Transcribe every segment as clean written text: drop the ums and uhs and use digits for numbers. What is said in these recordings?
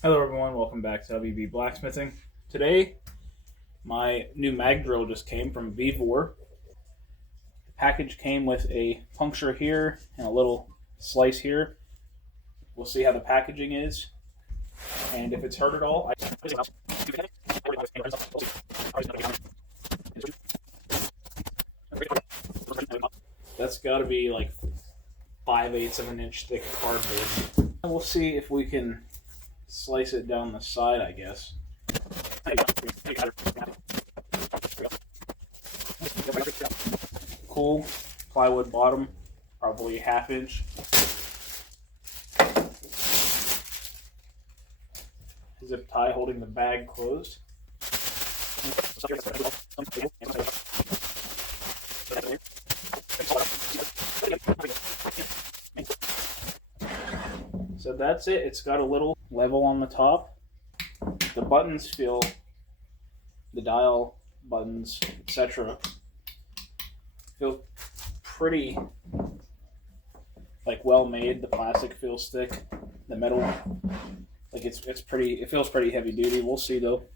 Hello everyone, welcome back to WB Blacksmithing. Today, my new mag drill just came from Vevor. The package came with a puncture here and a little slice here. We'll see how the packaging is, and if it's hurt at all. That's got to be like 5/8 of an inch thick cardboard. We'll see if we can slice it down the side, I guess. Cool plywood bottom, probably 1/2 inch. Zip tie holding the bag closed. So that's it. It's got a little level on the top. The buttons feel, the dial buttons, etc., feel pretty like well made. The plastic feels thick. The metal, like it's pretty. It feels pretty heavy duty. We'll see though.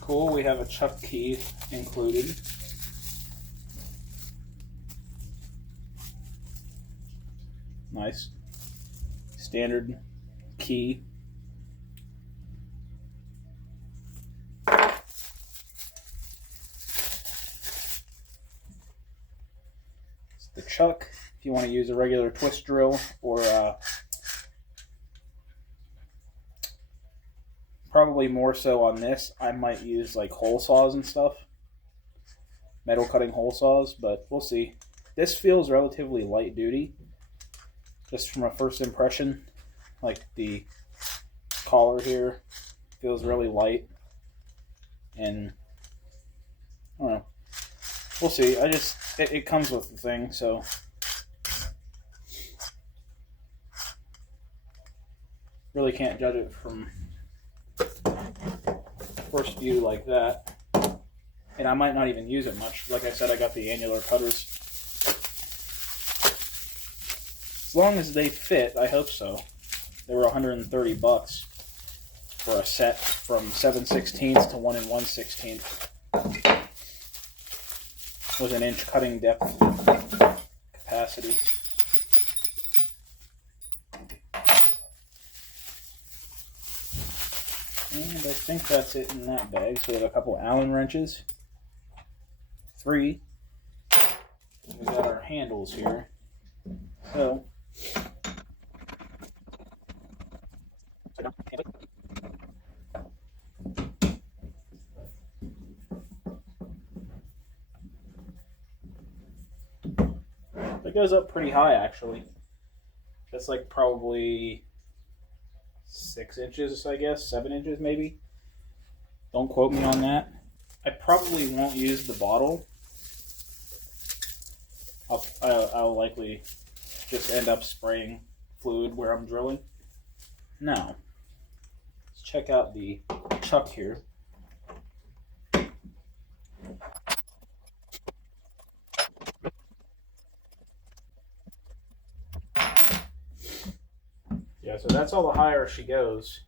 Cool. We have a chuck key included. Nice. Standard key. It's the chuck if you want to use a regular twist drill, or probably more so on this, I might use like hole saws and stuff. Metal cutting hole saws, but we'll see. This feels relatively light duty. Just from a first impression, like the collar here feels really light, and I don't know. We'll see. It comes with the thing, so really can't judge it from first view like that. And I might not even use it much. Like I said, I got the annular cutters. As long as they fit, I hope so. They were $130 for a set from 7/16 to 1 1/16 with an inch cutting depth capacity. And I think that's it in that bag. So we have a couple Allen wrenches, 3. And we got our handles here. So it goes up pretty high, actually. That's like probably 6 inches, I guess, 7 inches maybe. Don't quote me on that. I probably won't use the bottle. I'll likely just end up spraying fluid where I'm drilling. Now, let's check out the chuck here. Yeah, so that's all the higher she goes.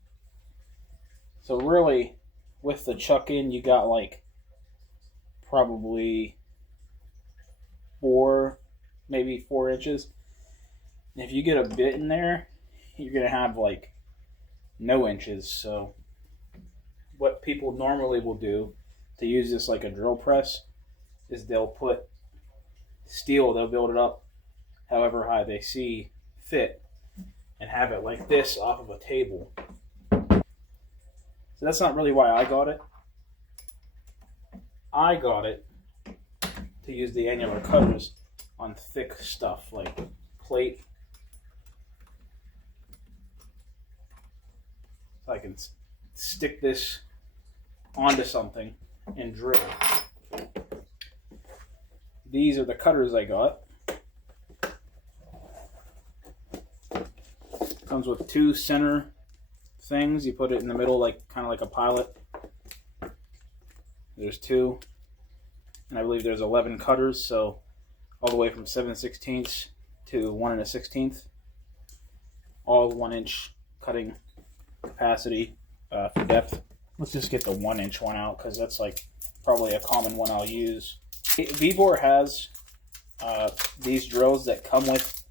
So really, with the chuck in, you got like probably 4, maybe 4 inches. And if you get a bit in there, you're going to have like no inches. So what people normally will do to use this like a drill press is they'll put steel, they'll build it up however high they see fit and have it like this off of a table. So that's not really why I got it. I got it to use the annular cutters on thick stuff like plate. So I can stick this onto something and drill. These are the cutters I got. Comes with 2 center things. You put it in the middle, like kind of like a pilot. There's 2, and I believe there's 11 cutters, so all the way from 7/16 to 1 1/16, all 1 inch cutting capacity for depth. Let's just get the 1-inch one out because that's like probably a common one I'll use. Vevor has these drills that come with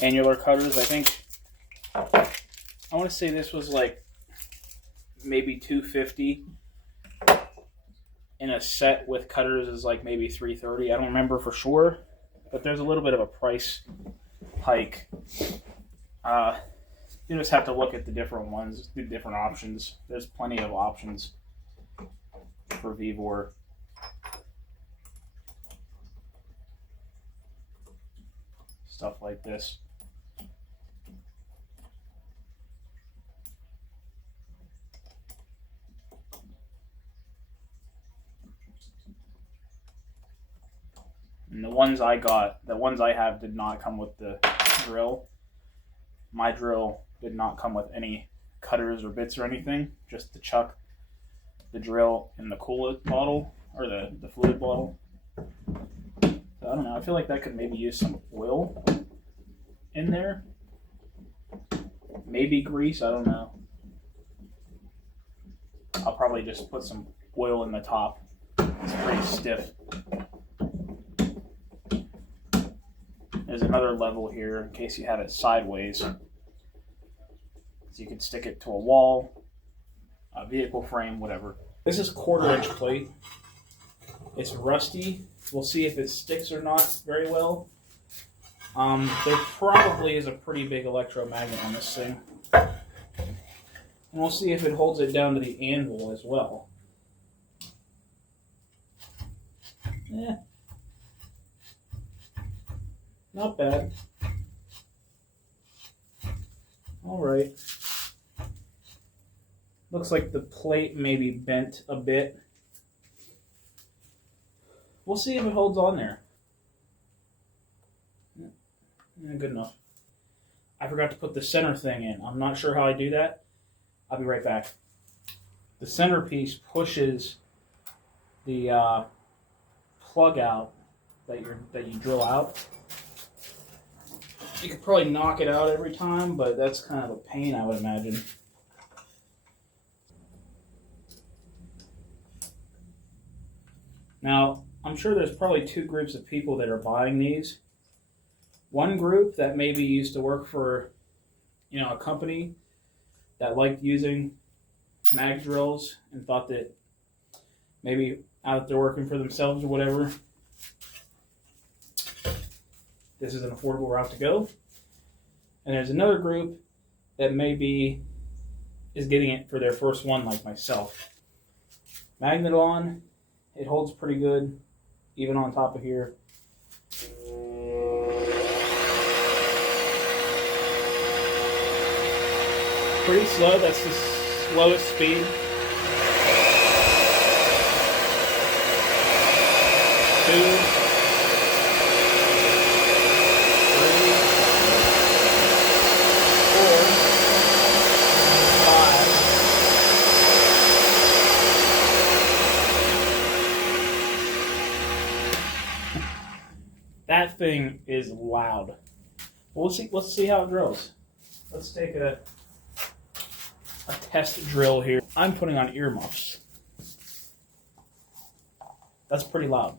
annular cutters. I think I want to say this was like maybe $250, and a set with cutters is like maybe $330. I don't remember for sure, but there's a little bit of a price hike. You just have to look at the different ones, the different options. There's plenty of options for Vevor. Stuff like this. And the ones I have did not come with the drill. My drill did not come with any cutters or bits or anything, just to chuck the drill in the coolant bottle, or the fluid bottle. So I don't know, I feel like that could maybe use some oil in there. Maybe grease, I don't know. I'll probably just put some oil in the top. It's pretty stiff. There's another level here in case you have it sideways. So you can stick it to a wall, a vehicle frame, whatever. This is 1/4-inch plate. It's rusty. We'll see if it sticks or not very well. There probably is a pretty big electromagnet on this thing. And we'll see if it holds it down to the anvil as well. Yeah. Not bad. Alright. Looks like the plate may be bent a bit. We'll see if it holds on there. Yeah, good enough. I forgot to put the center thing in. I'm not sure how I do that. I'll be right back. The centerpiece pushes the plug out that you drill out. You could probably knock it out every time, but that's kind of a pain, I would imagine. Now, I'm sure there's probably two groups of people that are buying these. One group that maybe used to work for, a company that liked using mag drills and thought that maybe out there working for themselves or whatever, this is an affordable route to go. And there's another group that maybe is getting it for their first one, like myself. Magnet on, it holds pretty good, even on top of here. Pretty slow, that's the slowest speed. 2, 4, 5. That thing is loud. Let's see how it drills. Let's take a test drill here. I'm putting on earmuffs. That's pretty loud.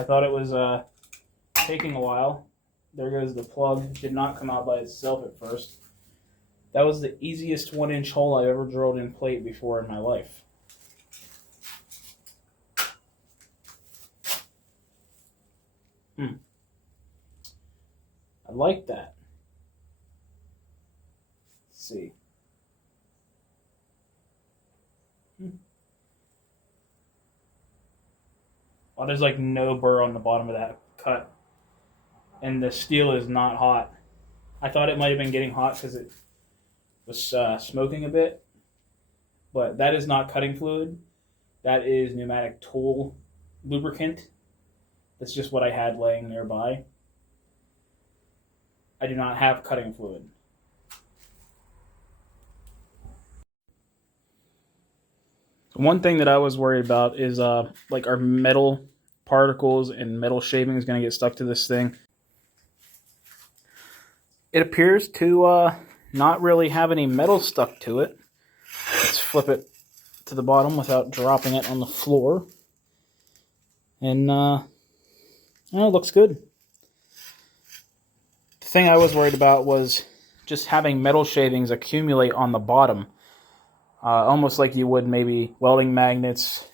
I thought it was taking a while. There goes the plug. Did not come out by itself at first. That was the easiest 1-inch hole I've ever drilled in plate before in my life. I like that. Let's see. Oh, there's like no burr on the bottom of that cut. And the steel is not hot. I thought it might have been getting hot because it was smoking a bit. But that is not cutting fluid. That is pneumatic tool lubricant. That's just what I had laying nearby. I do not have cutting fluid. One thing that I was worried about is like our metal particles and metal shaving is going to get stuck to this thing. It appears to not really have any metal stuck to it. Let's flip it to the bottom without dropping it on the floor. And it looks good. The thing I was worried about was just having metal shavings accumulate on the bottom. Almost like you would maybe welding magnets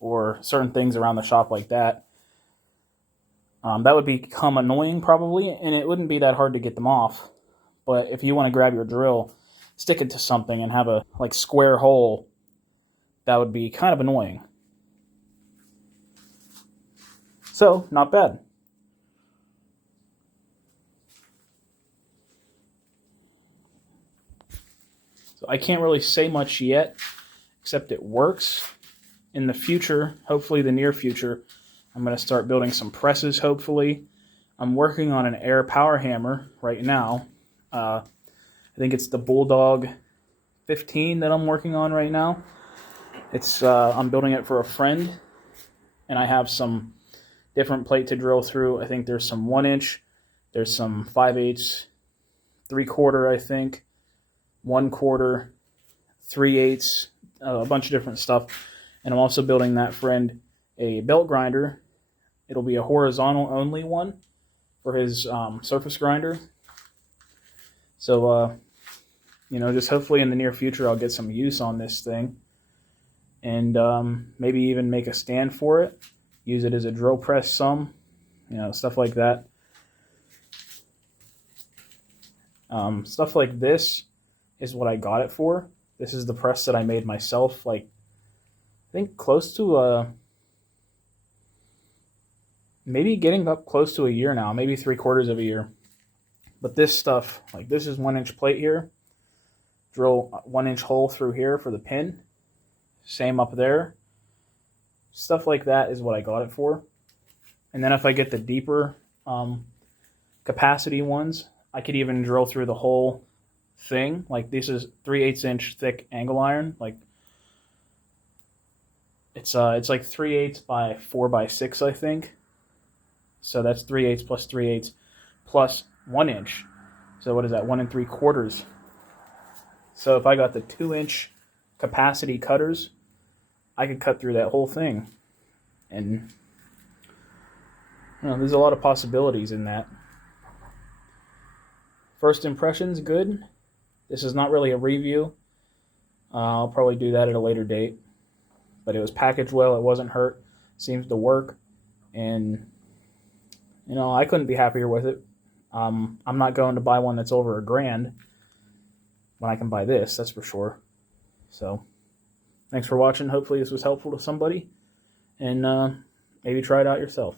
or certain things around the shop like that. That would become annoying probably, and it wouldn't be that hard to get them off. But if you want to grab your drill, stick it to something and have a like square hole, that would be kind of annoying. So, not bad. So I can't really say much yet, except it works. In the future, hopefully the near future, I'm going to start building some presses, hopefully. I'm working on an air power hammer right now. I think it's the Bulldog 15 that I'm working on right now. It's I'm building it for a friend, and I have some different plate to drill through. I think there's some 1-inch, there's some 5/8, 3/4, I think, 1/4, 3/8, a bunch of different stuff. And I'm also building that friend a belt grinder. It'll be a horizontal only one for his surface grinder. So, just hopefully in the near future I'll get some use on this thing. And maybe even make a stand for it. Use it as a drill press some. Stuff like that. Stuff like this is what I got it for. This is the press that I made myself, like, I think close to maybe getting up close to a year now, maybe 3/4 of a year. But this stuff, like this is 1-inch plate here. Drill a 1-inch hole through here for the pin. Same up there. Stuff like that is what I got it for. And then if I get the deeper capacity ones, I could even drill through the whole thing. Like this is 3/8 inch thick angle iron. Like it's like 3/8 by 4 by 6, I think. So that's 3/8 plus 3/8 plus 1-inch. So what is that? 1 3/4. So if I got the 2-inch capacity cutters, I could cut through that whole thing. And there's a lot of possibilities in that. First impressions, good. This is not really a review. I'll probably do that at a later date. But it was packaged well. It wasn't hurt. Seems to work. And, I couldn't be happier with it. I'm not going to buy one that's over $1,000 when I can buy this, that's for sure. So, thanks for watching. Hopefully this was helpful to somebody. And maybe try it out yourself.